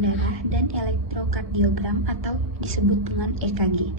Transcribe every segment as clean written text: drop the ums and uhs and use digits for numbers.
darah dan elektrokardiogram atau disebut dengan EKG,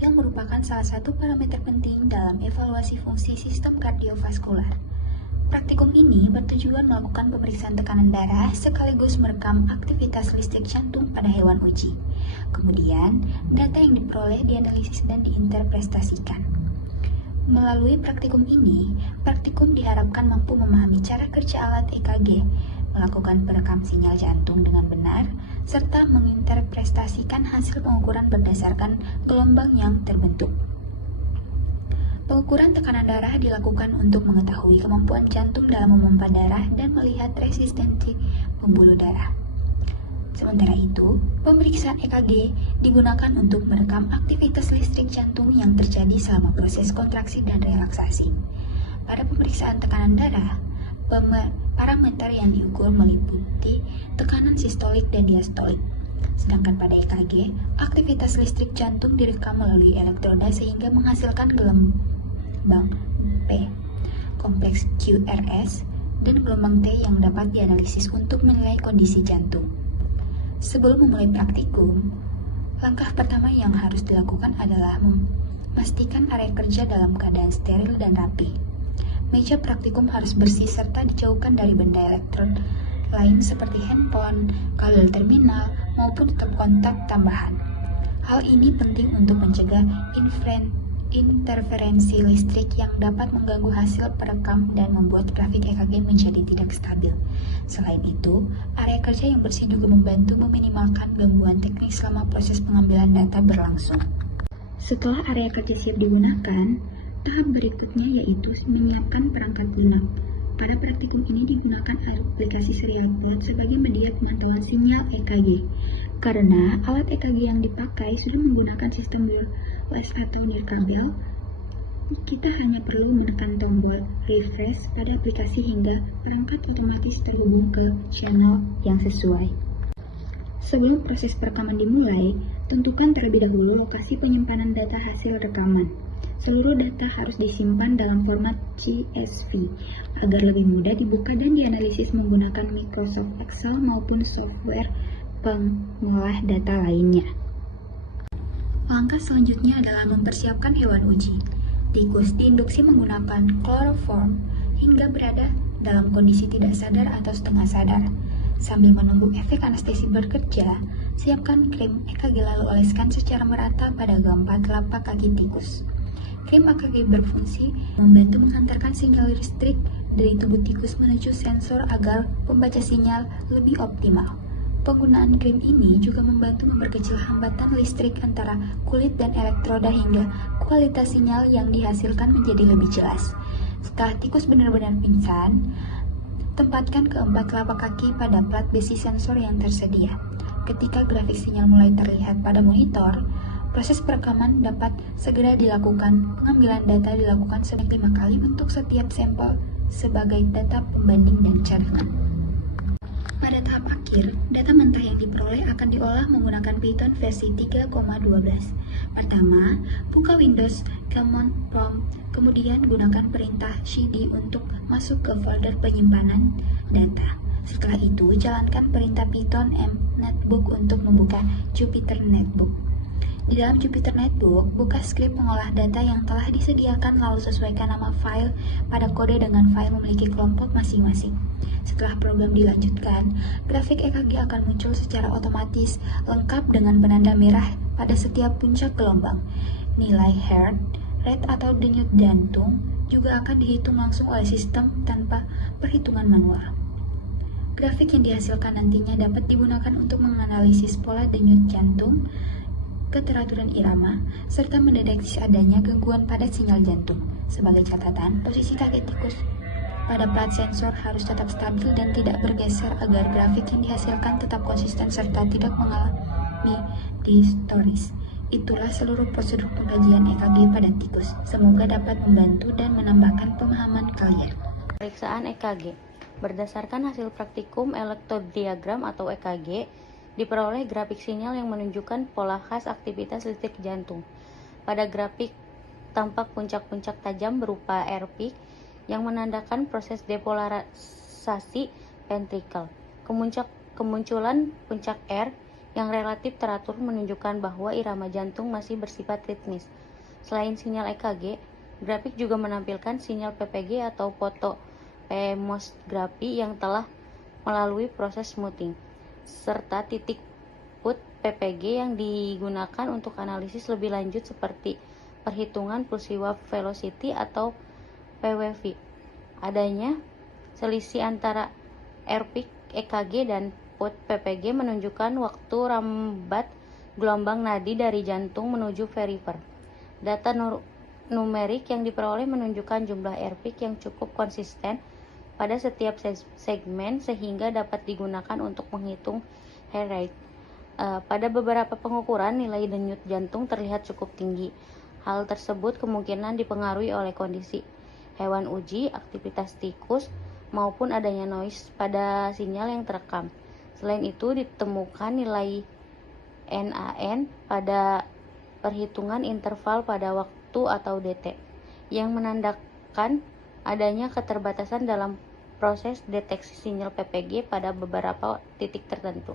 yang merupakan salah satu parameter penting dalam evaluasi fungsi sistem kardiovaskular. Praktikum ini bertujuan melakukan pemeriksaan tekanan darah sekaligus merekam aktivitas listrik jantung pada hewan uji. Kemudian, data yang diperoleh dianalisis dan diinterpretasikan. Melalui praktikum ini, praktikum diharapkan mampu memahami cara kerja alat EKG, melakukan perekam sinyal jantung dengan benar, serta menginterpretasikan hasil pengukuran berdasarkan gelombang yang terbentuk. Pengukuran tekanan darah dilakukan untuk mengetahui kemampuan jantung dalam memompa darah dan melihat resistensi pembuluh darah. Sementara itu, pemeriksaan EKG digunakan untuk merekam aktivitas listrik jantung yang terjadi selama proses kontraksi dan relaksasi. Pada pemeriksaan tekanan darah, parameter yang diukur meliputi tekanan sistolik dan diastolik. Sedangkan pada EKG, aktivitas listrik jantung direkam melalui elektroda sehingga menghasilkan gelombang P, kompleks QRS, dan gelombang T yang dapat dianalisis untuk menilai kondisi jantung. Sebelum memulai praktikum, langkah pertama yang harus dilakukan adalah memastikan area kerja dalam keadaan steril dan rapi. Meja praktikum harus bersih serta dijauhkan dari benda elektronik lain seperti handphone, kabel terminal, maupun kontak tambahan. Hal ini penting untuk mencegah interferensi listrik yang dapat mengganggu hasil perekam dan membuat grafik EKG menjadi tidak stabil. Selain itu, area kerja yang bersih juga membantu meminimalkan gangguan teknis selama proses pengambilan data berlangsung. Setelah area kerja siap digunakan, tahap berikutnya yaitu menyiapkan perangkat lunak. Pada praktikum ini digunakan aplikasi serial port sebagai media pemantauan sinyal EKG. Karena alat EKG yang dipakai sudah menggunakan sistem wireless atau nirkabel, kita hanya perlu menekan tombol refresh pada aplikasi hingga perangkat otomatis terhubung ke channel yang sesuai. Sebelum proses perekaman dimulai, tentukan terlebih dahulu lokasi penyimpanan data hasil rekaman. Seluruh data harus disimpan dalam format CSV agar lebih mudah dibuka dan dianalisis menggunakan Microsoft Excel maupun software pengolah data lainnya. Langkah selanjutnya adalah mempersiapkan hewan uji. Tikus diinduksi menggunakan kloroform hingga berada dalam kondisi tidak sadar atau setengah sadar. Sambil menunggu efek anestesi bekerja, siapkan krim EKG lalu oleskan secara merata pada keempat telapak kaki tikus. Krim EKG berfungsi membantu menghantarkan sinyal listrik dari tubuh tikus menuju sensor agar pembaca sinyal lebih optimal. Penggunaan krim ini juga membantu memperkecil hambatan listrik antara kulit dan elektroda hingga kualitas sinyal yang dihasilkan menjadi lebih jelas. Setelah tikus benar-benar pingsan, tempatkan keempat telapak kaki pada plat besi sensor yang tersedia. Ketika grafik sinyal mulai terlihat pada monitor, proses perekaman dapat segera dilakukan. Pengambilan data dilakukan sebanyak 5 kali untuk setiap sampel sebagai data pembanding dan cadangan. Pada tahap akhir, data mentah yang diperoleh akan diolah menggunakan Python versi 3,12. Pertama, buka Windows Command Prompt, kemudian gunakan perintah cd untuk masuk ke folder penyimpanan data. Setelah itu, jalankan perintah Python mnetbook untuk membuka Jupyter Notebook. Di dalam Jupyter Notebook, buka skrip pengolah data yang telah disediakan lalu sesuaikan nama file pada kode dengan file memiliki kelompok masing-masing. Setelah program dilanjutkan, grafik EKG akan muncul secara otomatis lengkap dengan penanda merah pada setiap puncak gelombang. Nilai heart rate atau denyut jantung juga akan dihitung langsung oleh sistem tanpa perhitungan manual. Grafik yang dihasilkan nantinya dapat digunakan untuk menganalisis pola denyut jantung, keteraturan irama, serta mendeteksi adanya gangguan pada sinyal jantung. Sebagai catatan, posisi kaki tikus pada plat sensor harus tetap stabil dan tidak bergeser agar grafik yang dihasilkan tetap konsisten serta tidak mengalami distoris. Itulah seluruh prosedur pengkajian EKG pada tikus. Semoga dapat membantu dan menambahkan pemahaman kalian. Pemeriksaan EKG berdasarkan hasil praktikum elektrodiagram atau EKG, diperoleh grafik sinyal yang menunjukkan pola khas aktivitas listrik jantung. Pada grafik tampak puncak-puncak tajam berupa air peak yang menandakan proses depolarisasi ventrikel. kemunculan puncak R yang relatif teratur menunjukkan bahwa irama jantung masih bersifat ritmis. Selain sinyal EKG, grafik juga menampilkan sinyal PPG atau photopemografi yang telah melalui proses smoothing, serta titik put PPG yang digunakan untuk analisis lebih lanjut seperti perhitungan pulse wave velocity atau PWV. Adanya selisih antara air peak EKG dan put PPG menunjukkan waktu rambat gelombang nadi dari jantung menuju perifer. Data numerik yang diperoleh menunjukkan jumlah air peak yang cukup konsisten pada setiap segmen sehingga dapat digunakan untuk menghitung heart rate. Pada beberapa pengukuran, nilai denyut jantung terlihat cukup tinggi. Hal tersebut kemungkinan dipengaruhi oleh kondisi hewan uji, aktivitas tikus, maupun adanya noise pada sinyal yang terekam. Selain itu, ditemukan nilai NAN pada perhitungan interval pada waktu atau DT, yang menandakan adanya keterbatasan dalam proses deteksi sinyal PPG pada beberapa titik tertentu,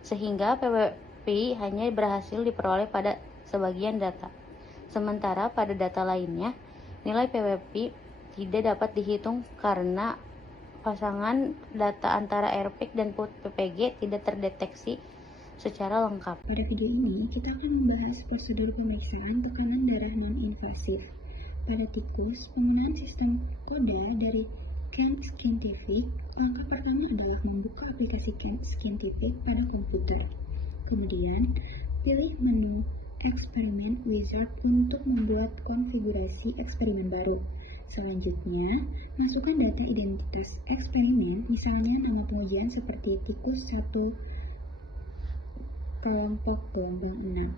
sehingga PWP hanya berhasil diperoleh pada sebagian data. Sementara pada data lainnya, nilai PWP tidak dapat dihitung karena pasangan data antara air peak dan put PPG tidak terdeteksi secara lengkap. Pada video ini, kita akan membahas prosedur pemeriksaan tekanan darah non-invasif. Pada tikus, penggunaan sistem koda dari Can Scientific, langkah pertama adalah membuka aplikasi Can Scientific pada komputer. Kemudian, pilih menu Eksperimen Wizard untuk membuat konfigurasi eksperimen baru. Selanjutnya, masukkan data identitas eksperimen, misalnya nama pengujian seperti tikus 1 kelompok gelombang 6.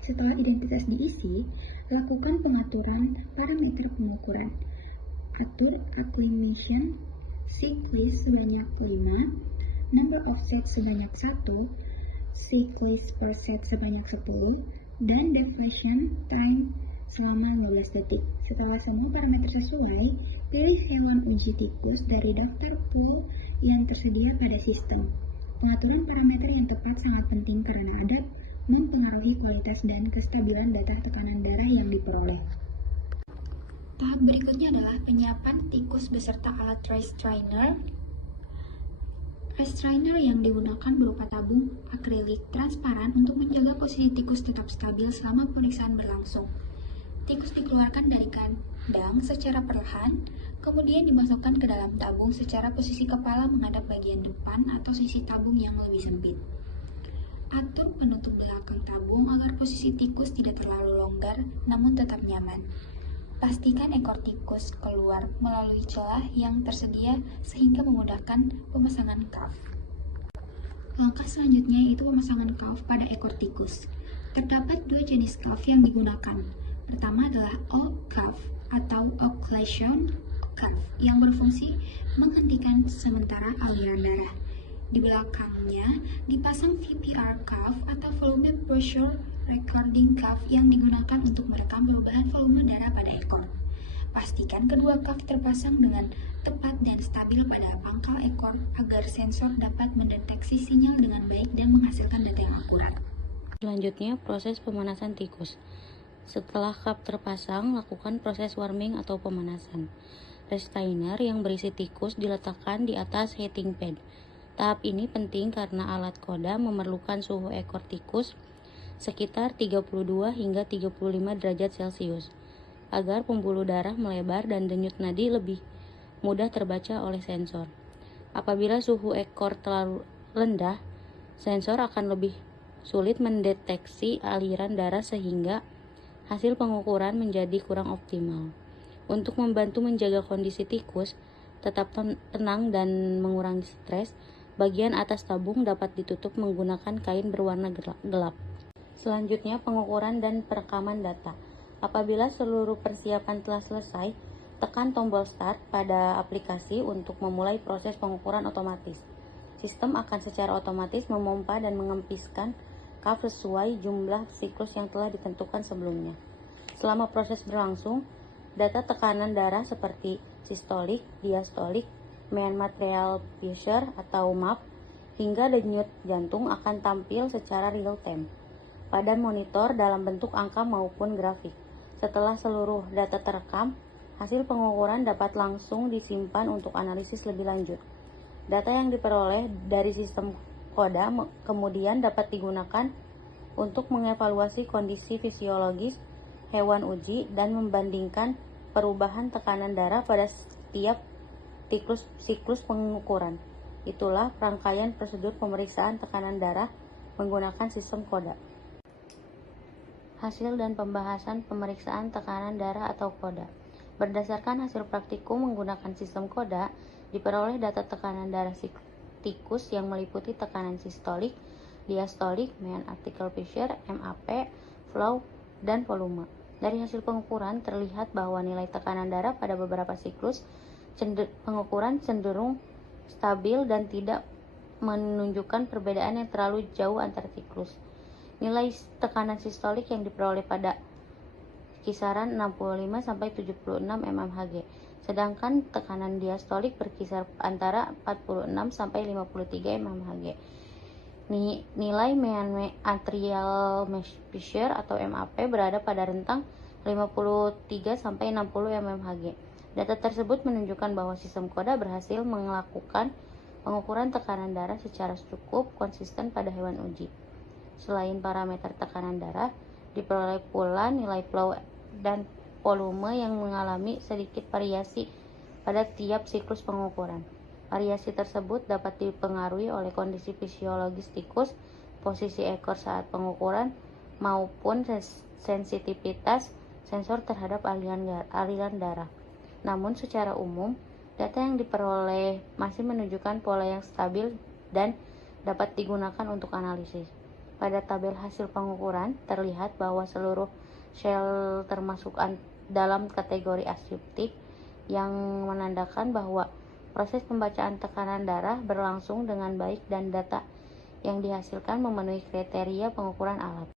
Setelah identitas diisi, lakukan pengaturan parameter pengukuran. Atur acclimation cyclist sebanyak 5, number of set sebanyak 1, cyclist per set sebanyak 10, dan deflation time selama 15 detik. Setelah semua parameter sesuai, pilih hewan uji tikus dari daftar pool yang tersedia pada sistem. Pengaturan parameter yang tepat sangat penting karena dapat mempengaruhi kualitas dan kestabilan data tekanan darah yang diperoleh. Tahap berikutnya adalah penyiapan tikus beserta alat race trainer. Race trainer yang digunakan berupa tabung akrilik transparan untuk menjaga posisi tikus tetap stabil selama pemeriksaan berlangsung. Tikus dikeluarkan dari kandang secara perlahan, kemudian dimasukkan ke dalam tabung secara posisi kepala menghadap bagian depan atau sisi tabung yang lebih sempit. Atur penutup belakang tabung agar posisi tikus tidak terlalu longgar namun tetap nyaman. Pastikan ekor tikus keluar melalui celah yang tersedia sehingga memudahkan pemasangan cuff. Langkah selanjutnya yaitu pemasangan cuff pada ekor tikus. Terdapat dua jenis cuff yang digunakan. Pertama adalah old cuff atau occlusion cuff yang berfungsi menghentikan sementara aliran darah. Di belakangnya dipasang VPR cuff atau volume pressure recording cuff yang digunakan untuk merekam perubahan volume darah pada ekor. Pastikan kedua cuff terpasang dengan tepat dan stabil pada pangkal ekor agar sensor dapat mendeteksi sinyal dengan baik dan menghasilkan data yang akurat. Selanjutnya, proses pemanasan tikus. Setelah cuff terpasang, lakukan proses warming atau pemanasan. Retainer yang berisi tikus diletakkan di atas heating pad. Tahap ini penting karena alat koda memerlukan suhu ekor tikus sekitar 32 hingga 35 derajat Celcius agar pembuluh darah melebar dan denyut nadi lebih mudah terbaca oleh sensor. Apabila suhu ekor terlalu rendah, sensor akan lebih sulit mendeteksi aliran darah sehingga hasil pengukuran menjadi kurang optimal. Untuk membantu menjaga kondisi tikus tetap tenang dan mengurangi stres, bagian atas tabung dapat ditutup menggunakan kain berwarna gelap. Selanjutnya, pengukuran dan perekaman data. Apabila seluruh persiapan telah selesai, tekan tombol start pada aplikasi untuk memulai proses pengukuran otomatis. Sistem akan secara otomatis memompa dan mengempiskan cuff sesuai jumlah siklus yang telah ditentukan sebelumnya. Selama proses berlangsung, data tekanan darah seperti sistolik, diastolik, mean material pressure atau MAP hingga denyut jantung akan tampil secara real time pada monitor dalam bentuk angka maupun grafik. Setelah seluruh data terekam, hasil pengukuran dapat langsung disimpan untuk analisis lebih lanjut. Data yang diperoleh dari sistem KODA kemudian dapat digunakan untuk mengevaluasi kondisi fisiologis hewan uji dan membandingkan perubahan tekanan darah pada setiap siklus pengukuran. Itulah rangkaian prosedur pemeriksaan tekanan darah menggunakan sistem KODA. Hasil dan pembahasan pemeriksaan tekanan darah atau KODA. Berdasarkan hasil praktikum menggunakan sistem KODA, diperoleh data tekanan darah tikus yang meliputi tekanan sistolik, diastolik, mean arterial pressure, MAP, flow, dan volume. Dari hasil pengukuran terlihat bahwa nilai tekanan darah pada beberapa siklus pengukuran cenderung stabil dan tidak menunjukkan perbedaan yang terlalu jauh antar siklus. Nilai tekanan sistolik yang diperoleh pada kisaran 65 sampai 76 mmHg, sedangkan tekanan diastolik berkisar antara 46 sampai 53 mmHg. Nilai mean arterial pressure atau MAP berada pada rentang 53 sampai 60 mmHg. Data tersebut menunjukkan bahwa sistem KODA berhasil melakukan pengukuran tekanan darah secara cukup konsisten pada hewan uji. Selain parameter tekanan darah, diperoleh pula nilai flow dan volume yang mengalami sedikit variasi pada tiap siklus pengukuran. Variasi tersebut dapat dipengaruhi oleh kondisi fisiologis tikus, posisi ekor saat pengukuran, maupun sensitivitas sensor terhadap aliran darah. Namun secara umum, data yang diperoleh masih menunjukkan pola yang stabil dan dapat digunakan untuk analisis. Pada tabel hasil pengukuran, terlihat bahwa seluruh sel termasuk dalam kategori asiptik, yang menandakan bahwa proses pembacaan tekanan darah berlangsung dengan baik dan data yang dihasilkan memenuhi kriteria pengukuran alat.